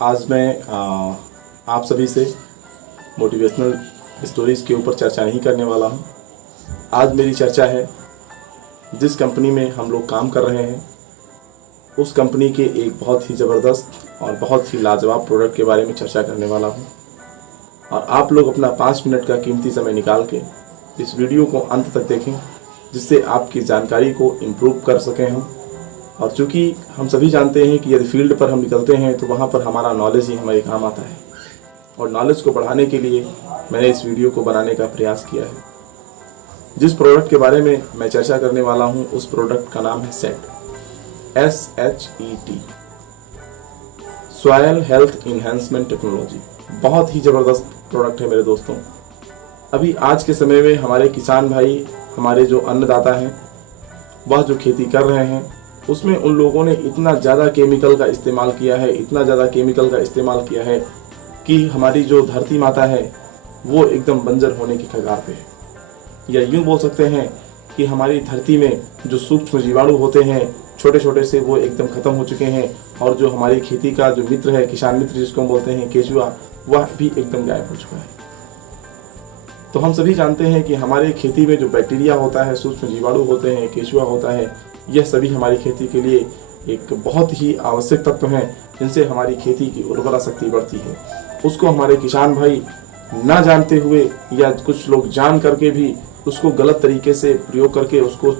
आज मैं आप सभी से मोटिवेशनल स्टोरीज़ के ऊपर चर्चा नहीं करने वाला हूँ। आज मेरी चर्चा है जिस कंपनी में हम लोग काम कर रहे हैं उस कंपनी के एक बहुत ही ज़बरदस्त और बहुत ही लाजवाब प्रोडक्ट के बारे में चर्चा करने वाला हूँ। और आप लोग अपना 5 मिनट का कीमती समय निकाल के इस वीडियो को अंत तक देखें, जिससे आपकी जानकारी को इम्प्रूव कर सकें हम। और चूँकि हम सभी जानते हैं कि यदि फील्ड पर हम निकलते हैं तो वहाँ पर हमारा नॉलेज ही हमारे काम आता है, और नॉलेज को बढ़ाने के लिए मैंने इस वीडियो को बनाने का प्रयास किया है। जिस प्रोडक्ट के बारे में मैं चर्चा करने वाला हूँ उस प्रोडक्ट का नाम है set, SHET, soil health enhancement technology. बहुत ही ज़बरदस्त प्रोडक्ट है मेरे दोस्तों। अभी आज के समय में हमारे किसान भाई, हमारे जो अन्नदाता हैं, वह जो खेती कर रहे हैं उसमें उन लोगों ने इतना ज़्यादा केमिकल का इस्तेमाल किया है, इतना ज़्यादा केमिकल का इस्तेमाल किया है कि हमारी जो धरती माता है वो एकदम बंजर होने की कगार पे है। या यूँ बोल सकते हैं कि हमारी धरती में जो सूक्ष्म जीवाणु होते हैं छोटे छोटे से, वो एकदम ख़त्म हो चुके हैं। और जो हमारी खेती का जो मित्र है, किसान मित्र जिसको हम बोलते हैं, केचुआ, वह भी एकदम गायब हो चुका है। तो हम सभी जानते हैं कि हमारे खेती में जो बैक्टीरिया होता है, सूक्ष्म जीवाणु होते हैं, केचुआ होता है, यह सभी हमारी खेती के लिए एक बहुत ही आवश्यक तत्व हैं जिनसे हमारी खेती की उर्वरा शक्ति बढ़ती है। उसको हमारे किसान भाई ना जानते हुए या कुछ लोग जान करके भी उसको गलत तरीके से प्रयोग करके उसको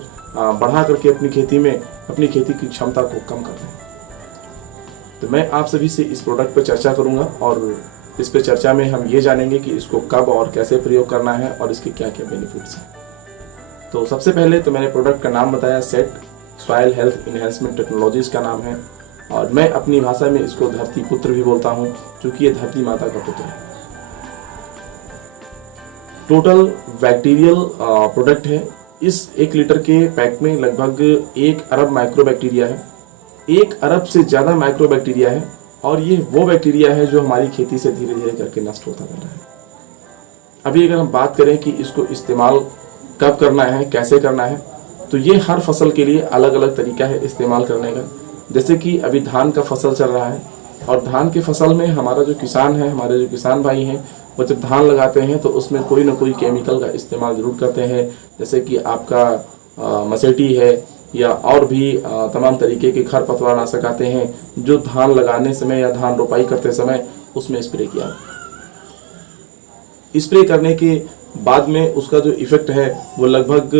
बढ़ा करके अपनी खेती की क्षमता को कम कर रहे हैं। तो मैं आप सभी से इस प्रोडक्ट पर चर्चा करूंगा और इस पे चर्चा में हम ये जानेंगे कि इसको कब और कैसे प्रयोग करना है और इसके क्या क्या बेनिफिट्स हैं। तो सबसे पहले तो मैंने प्रोडक्ट का नाम बताया, set, soil health enhancement technologies का नाम है। और मैं अपनी भाषा में इसको धरती पुत्र भी बोलता हूँ, क्योंकि ये धरती माता का पुत्र है। टोटल बैक्टीरियल प्रोडक्ट है। इस 1 लीटर के पैक में लगभग 1 अरब माइक्रोबैक्टीरिया है। 1 अरब से ज़्यादा माइक्रोबैक्टीरिया है, और ये वो बैक्टीरिया है जो हमारी खेती से धीरे धीरे करके नष्ट होता जा रहा है। अभी अगर हम बात करें कि इसको इस्तेमाल कब करना है, कैसे करना है, तो ये हर फसल के लिए अलग अलग तरीका है इस्तेमाल करने का। जैसे कि अभी धान का फसल चल रहा है, और धान की फसल में हमारा जो किसान है, हमारे जो किसान भाई हैं, वो जब धान लगाते हैं तो उसमें कोई ना कोई केमिकल का इस्तेमाल ज़रूर करते हैं। जैसे कि आपका मसेटी है या और भी तमाम तरीके के खरपतवार नाशक आते हैं जो धान लगाने समय या धान रोपाई करते समय उसमें स्प्रे किया। स्प्रे करने के बाद में उसका जो इफेक्ट है वो लगभग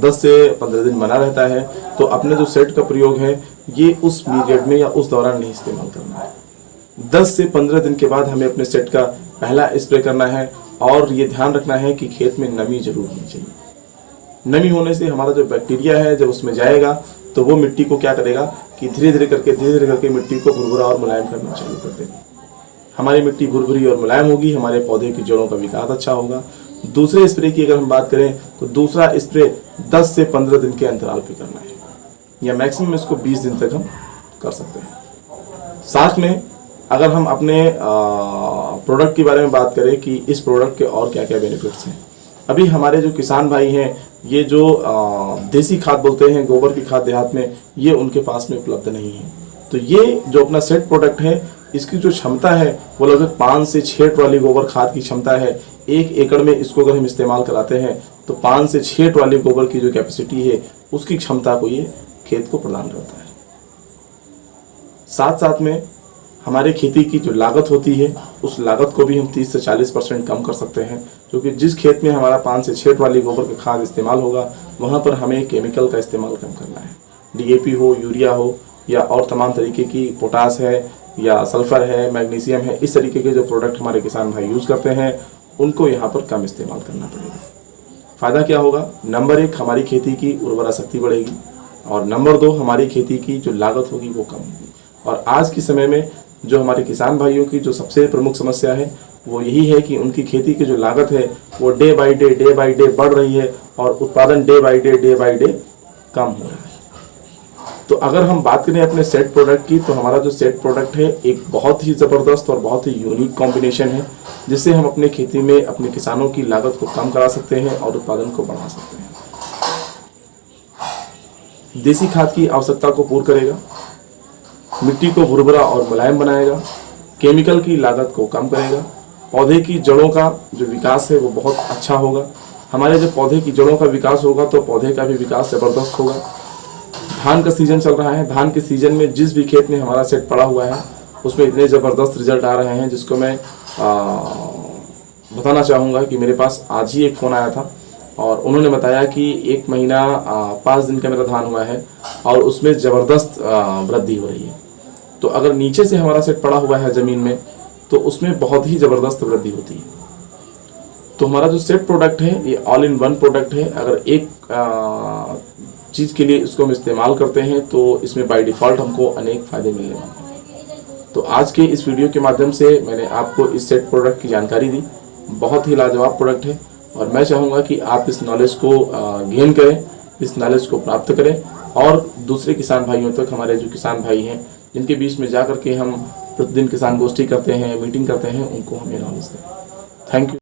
10 से 15 दिन बना रहता है। तो अपने जो सेट का प्रयोग है ये उस पीरियड में या उस दौरान नहीं इस्तेमाल करना है। 10 से 15 दिन के बाद हमें अपने सेट का पहला स्प्रे करना है, और ये ध्यान रखना है कि खेत में नमी जरूर होनी चाहिए। नमी होने से हमारा जो बैक्टीरिया है जब उसमें जाएगा तो वो मिट्टी को क्या करेगा कि धीरे धीरे करके मिट्टी को भुरभुरा और मुलायम करना चालू कर देगा। हमारी मिट्टी भुरभुरी और मुलायम होगी, हमारे पौधे की जड़ों का विकास अच्छा होगा। दूसरे स्प्रे की अगर हम बात करें तो दूसरा स्प्रे 10 से 15 दिन के अंतराल पे करना है, या मैक्सिमम इसको 20 दिन तक हम कर सकते हैं। साथ में अगर हम अपने प्रोडक्ट के बारे में बात करें कि इस प्रोडक्ट के और क्या क्या बेनिफिट्स हैं। अभी हमारे जो किसान भाई हैं, ये जो देसी खाद बोलते हैं, गोबर की खाद देहात में, ये उनके पास में उपलब्ध नहीं है। तो ये जो अपना सेट प्रोडक्ट है, इसकी जो क्षमता है वो लगभग 5 से 6 ट्रॉली गोबर खाद की क्षमता है। 1 एकड़ में इसको अगर हम इस्तेमाल कराते हैं तो 5 से 6 ट्रॉली गोबर की जो कैपेसिटी है उसकी क्षमता को ये खेत को प्रदान करता है। साथ साथ में हमारे खेती की जो लागत होती है उस लागत को भी हम 30 से 40% कम कर सकते हैं, क्योंकि जिस खेत में हमारा 5 से 6 ट्रॉली गोबर का खाद इस्तेमाल होगा वहाँ पर हमें केमिकल का इस्तेमाल कम करना है। DAP हो, यूरिया हो, या और तमाम तरीके की पोटास है या सल्फर है, मैग्नीशियम है, इस तरीके के जो प्रोडक्ट हमारे किसान भाई यूज़ करते हैं उनको यहाँ पर कम इस्तेमाल करना पड़ेगा। फ़ायदा क्या होगा? नंबर 1, हमारी खेती की उर्वरा शक्ति बढ़ेगी, और नंबर 2, हमारी खेती की जो लागत होगी वो कम होगी। और आज के समय में जो हमारे किसान भाइयों की जो सबसे प्रमुख समस्या है वो यही है कि उनकी खेती की जो लागत है वो डे बाई डे बढ़ रही है, और उत्पादन डे बाई डे कम हो रहा है। तो अगर हम बात करें अपने सेट प्रोडक्ट की, तो हमारा जो सेट प्रोडक्ट है एक बहुत ही ज़बरदस्त और बहुत ही यूनिक कॉम्बिनेशन है, जिससे हम अपने खेती में अपने किसानों की लागत को कम करा सकते हैं और उत्पादन को बढ़ा सकते हैं। देसी खाद की आवश्यकता को पूर्ण करेगा, मिट्टी को भुरभुरा और मुलायम बनाएगा, केमिकल की लागत को कम करेगा, पौधे की जड़ों का जो विकास है वो बहुत अच्छा होगा। हमारे जब पौधे की जड़ों का विकास होगा तो पौधे का भी विकास ज़बरदस्त होगा। धान का सीजन चल रहा है, धान के सीजन में जिस भी खेत में हमारा सेट पड़ा हुआ है उसमें इतने ज़बरदस्त रिजल्ट आ रहे हैं जिसको मैं बताना चाहूँगा कि मेरे पास आज ही एक फ़ोन आया था और उन्होंने बताया कि 1 महीना 5 दिन का मेरा धान हुआ है और उसमें ज़बरदस्त वृद्धि हो रही है। तो अगर नीचे से हमारा सेट पड़ा हुआ है ज़मीन में तो उसमें बहुत ही ज़बरदस्त वृद्धि होती है। तो हमारा जो सेट प्रोडक्ट है ये ऑल इन वन प्रोडक्ट है। अगर एक चीज़ के लिए इसको हम इस्तेमाल करते हैं तो इसमें बाय डिफ़ॉल्ट हमको अनेक फ़ायदे मिलने वाले हैं। तो आज के इस वीडियो के माध्यम से मैंने आपको इस सेट प्रोडक्ट की जानकारी दी। बहुत ही लाजवाब प्रोडक्ट है और मैं चाहूँगा कि आप इस नॉलेज को गेन करें, इस नॉलेज को प्राप्त करें और दूसरे किसान भाइयों तक, हमारे जो किसान भाई हैं जिनके बीच में जा कर के हम प्रतिदिन किसान गोष्ठी करते हैं, मीटिंग करते हैं, उनको हम ये नॉलेज दें। Thank you.